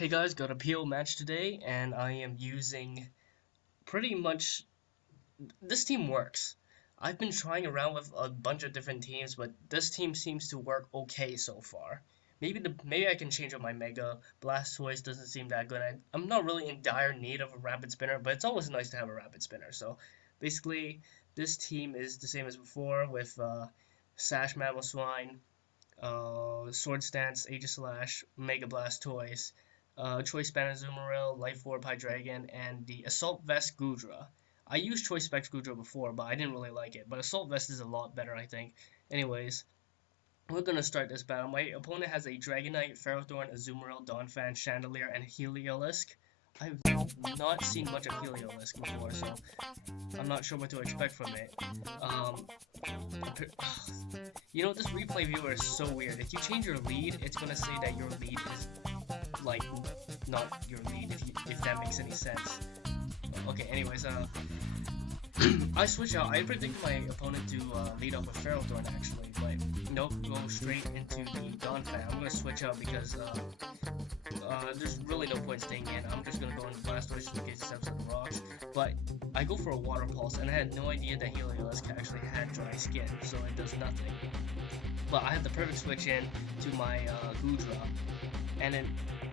Hey guys, got a PO match today, and I am using pretty much this team works. I've been trying around with a bunch of different teams, but this team seems to work okay so far. Maybe I can change up my Mega. Blastoise doesn't seem that good. I'm not really in dire need of a Rapid Spinner, but it's always nice to have a Rapid Spinner. So basically, this team is the same as before with Sash Mamoswine, Sword Stance, Aegislash, Mega Blastoise, Choice Span Azumarill, Life Orb Hydreigon, and the Assault Vest Goodra. I used Choice Specs Goodra before, but I didn't really like it. But Assault Vest is a lot better, I think. Anyways, we're gonna start this battle. My opponent has a Dragonite, Ferrothorn, Azumarill, Donphan, Chandelier, and Heliolisk. I've not seen much of Heliolisk before, so I'm not sure what to expect from it. You know, this replay viewer is so weird. If you change your lead, it's gonna say that your lead is like not your lead, if that makes any sense. Okay, anyways, I switch out. I predict my opponent to lead up with Ferrothorn actually, but nope, go straight into the Donphan. I'm gonna switch out because there's really no point staying in. I'm just gonna go into Blastoise in case it steps on the rocks. But I go for a Water Pulse, and I had no idea that Heliolisk actually had dry skin, so it does nothing. But I had the perfect switch in to my Goodra, and then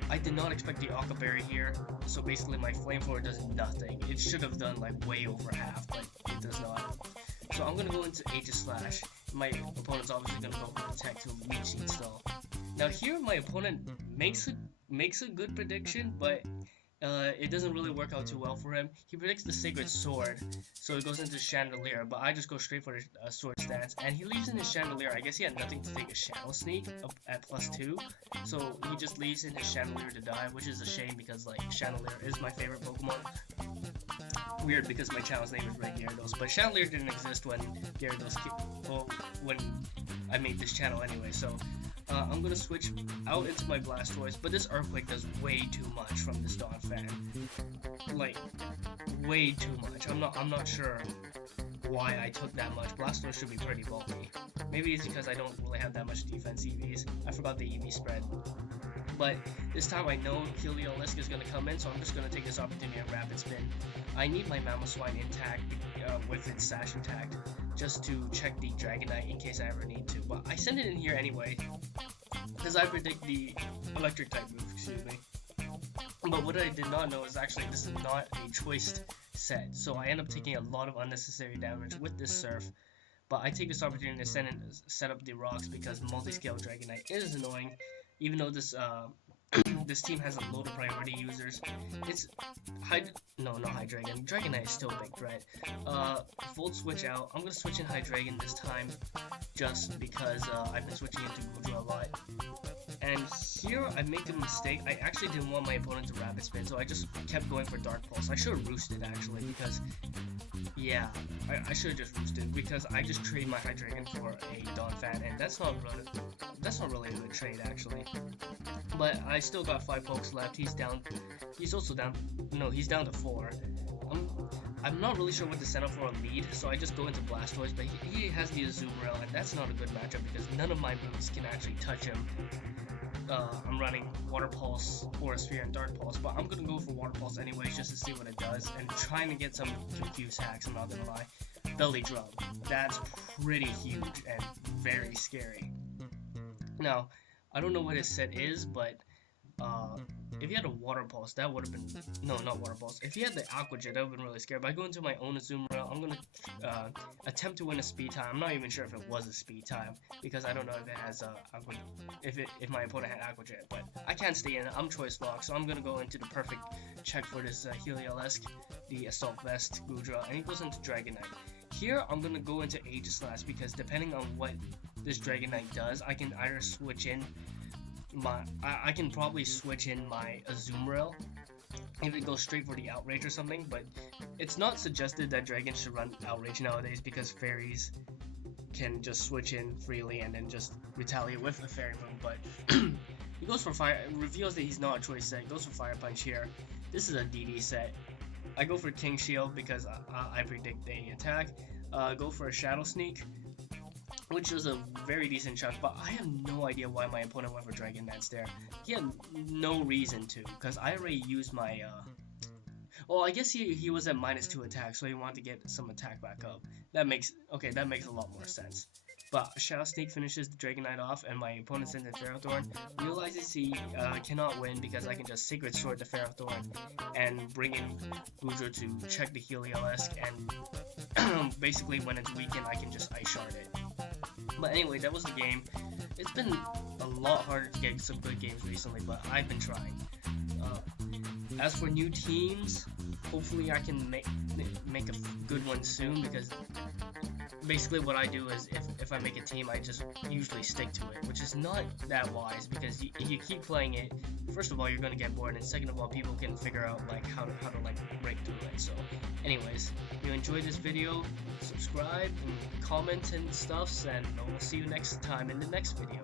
I did not expect the Aqua Berry here, so basically my Flamethrower does nothing. It should have done like way over half, but it does not. So I'm gonna go into Aegislash. My opponent's obviously gonna go for the Tech to Leech Seed Stall. Now here my opponent makes a good prediction, but it doesn't really work out too well for him. He predicts the Sacred Sword, so it goes into Chandelier, but I just go straight for the Sword Stance, and he leaves in his Chandelier. I guess he had nothing to take a Shadow Sneak up at +2, so he just leaves in his Chandelier to die, which is a shame because, like, Chandelier is my favorite Pokemon. Weird because my channel's name is Red Gyarados, but Chandelier didn't exist when when I made this channel anyway, so I'm gonna switch out into my Blastoise, but this Earthquake does way too much from this Donphan. Like, way too much. I'm not sure why I took that much. Blastoise should be pretty bulky. Maybe it's because I don't really have that much defense EVs. I forgot the EV spread. But this time I know Heliolisk is going to come in, so I'm just going to take this opportunity and Rapid Spin. I need my Mamoswine intact with its Sash intact, just to check the Dragonite in case I ever need to. But I send it in here anyway, because I predict the Electric type move, excuse me. But what I did not know is actually this is not a choiced set, so I end up taking a lot of unnecessary damage with this Surf. But I take this opportunity to set up the rocks because multi-scale Dragonite is annoying, even though this this team has a load of priority users. It's not Hydreigon. Dragonite is still a big threat. Volt switch out. I'm gonna switch in Hydreigon this time, just because I've been switching into Goodra a lot. And here I made a mistake. I actually didn't want my opponent to Rapid Spin, so I just kept going for Dark Pulse. I should have roosted actually, because yeah, I should have just roosted because I just traded my Hydreigon for a Donphan, and that's not really a good trade actually. But I still got 5 pokes left. He's down. He's also down. No, he's down to 4. I'm not really sure what to set up for a lead, so I just go into Blastoise, but he has the Azumarill, and that's not a good matchup because none of my moves can actually touch him. I'm running Water Pulse, Aura Sphere, and Dark Pulse, but I'm gonna go for Water Pulse anyways just to see what it does, and trying to get some confused hacks, I'm not gonna lie. Belly Drum, that's pretty huge and very scary. Now, I don't know what his set is, but if he had a Water Pulse, that would have been... No, not Water Pulse. If he had the Aqua Jet, that would have been really scary. But I go into my own Azumarill, I'm going to attempt to win a Speed Time. I'm not even sure if it was a Speed Time, because I don't know if it has if my opponent had Aqua Jet. But I can't stay in it. I'm Choice Lock, so I'm going to go into the perfect check for this Heliolisk, the Assault Vest Goodra, and he goes into Dragonite. Here, I'm going to go into Aegislash, because depending on what this Dragonite does, I can either switch in I can probably switch in my Azumarill if it goes straight for the Outrage or something, but it's not suggested that dragons should run Outrage nowadays because fairies can just switch in freely and then just retaliate with a fairy move. But he goes for fire, reveals that he's not a choice set, goes for Fire Punch here. This is a DD set. I go for King Shield because I predict they attack. Go for a Shadow Sneak. which was a very decent chunk, but I have no idea why my opponent went for Dragon Dance there. He had no reason to, because I already used my, well, I guess he was at -2 attack, so he wanted to get some attack back up. That makes a lot more sense. But Shadow Sneak finishes the Dragon Knight off, and my opponent sends in Ferrothorn. Realizes he cannot win because I can just Sacred Sword the Ferrothorn and bring in Boudreaux to check the Heliolisk, and basically when it's weakened, I can just Ice Shard it. But anyway, that was the game. It's been a lot harder to get some good games recently, but I've been trying. As for new teams, hopefully I can make a good one soon, because basically what I do is if I make a team, I just usually stick to it, which is not that wise, because if you keep playing it, first of all, you're going to get bored, and second of all, people can figure out like how to like break through it. So anyways, if you enjoyed this video, subscribe and comment and stuff, and we'll see you next time in the next video.